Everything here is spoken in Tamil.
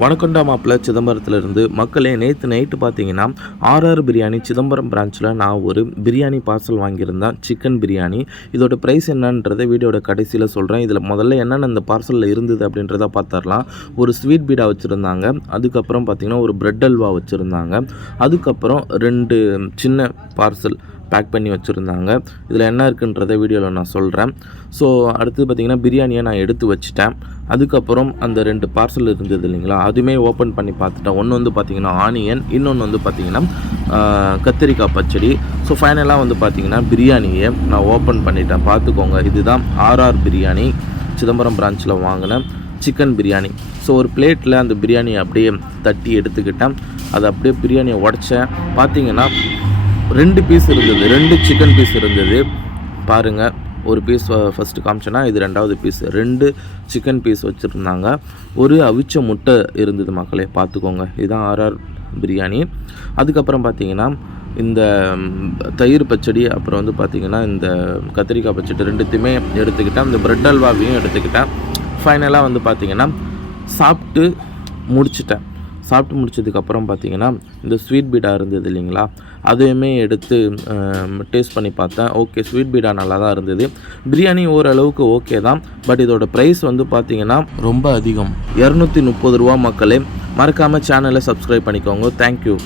வணக்கம்டா மாப்பிள்ள சிதம்பரத்துலேருந்து மக்களே. நேற்று நைட்டு பார்த்தீங்கன்னா ஆர்ஆர் பிரியாணி சிதம்பரம் பிரான்ச்சில் நான் ஒரு பிரியாணி பார்சல் வாங்கியிருந்தேன், சிக்கன் பிரியாணி. இதோட ப்ரைஸ் என்னன்றதை வீடியோட கடைசியில் சொல்கிறேன். இதில் முதல்ல என்னென்ன இந்த பார்சலில் இருந்தது அப்படின்றத பார்த்துடலாம். ஒரு ஸ்வீட் பீடா வச்சுருந்தாங்க, அதுக்கப்புறம் பார்த்திங்கன்னா ஒரு பிரெட் அல்வா வச்சுருந்தாங்க, அதுக்கப்புறம் 2 சின்ன பார்சல் பேக் பண்ணி வச்சுருந்தாங்க. இதில் என்ன இருக்குன்றதை வீடியோவில் நான் சொல்கிறேன். ஸோ அடுத்து பார்த்திங்கன்னா பிரியாணியை நான் எடுத்து வச்சுட்டேன். அதுக்கப்புறம் அந்த 2 பார்சல் இருந்தது இல்லைங்களா, அதுவுமே ஓப்பன் பண்ணி பார்த்துட்டேன். ஒன்று வந்து பார்த்திங்கன்னா ஆனியன், இன்னொன்று வந்து பார்த்திங்கன்னா கத்திரிக்காய் பச்சடி. ஸோ ஃபைனலாக வந்து பார்த்திங்கன்னா பிரியாணியை நான் ஓப்பன் பண்ணிட்டேன். பார்த்துக்கோங்க, இதுதான் ஆர்ஆர் பிரியாணி சிதம்பரம் பிரான்ச்சில் வாங்கினேன் சிக்கன் பிரியாணி. ஸோ ஒரு பிளேட்டில் அந்த பிரியாணியை அப்படியே தட்டி எடுத்துக்கிட்டேன். அதை அப்படியே பிரியாணியை உடச்சேன். பார்த்திங்கன்னா 2 பீஸ் இருந்தது, 2 சிக்கன் பீஸ் இருந்தது. பாருங்கள், ஒரு பீஸ் ஃபஸ்ட்டு காமிச்சேன்னா இது 2வது பீஸ். 2 சிக்கன் பீஸ் வச்சுருந்தாங்க. ஒரு அவிச்ச முட்டை இருந்தது மக்களே, பார்த்துக்கோங்க. இதுதான் ஆர்ஆர் பிரியாணி. அதுக்கப்புறம் பார்த்திங்கன்னா இந்த தயிர் பச்சடி, அப்புறம் வந்து பார்த்திங்கன்னா இந்த கத்திரிக்காய் பச்சடி 2த்தையுமே எடுத்துக்கிட்டேன். இந்த பிரெட் அல்வாவையும் எடுத்துக்கிட்டேன். ஃபைனலாக வந்து பார்த்திங்கன்னா சாப்பிட்டு முடிச்சதுக்கப்புறம் பார்த்திங்கன்னா இந்த ஸ்வீட் பீடா இருந்தது இல்லைங்களா, அதையுமே எடுத்து டேஸ்ட் பண்ணி பார்த்தேன். ஓகே, ஸ்வீட் பீடா நல்லா தான் இருந்தது. பிரியாணி ஓரளவுக்கு ஓகே தான். பட் இதோட ப்ரைஸ் வந்து பார்த்திங்கன்னா ரொம்ப அதிகம், 230 ரூபா மக்களே. மறக்காமல் சேனலை சப்ஸ்கிரைப் பண்ணிக்கோங்க. தேங்க்யூ.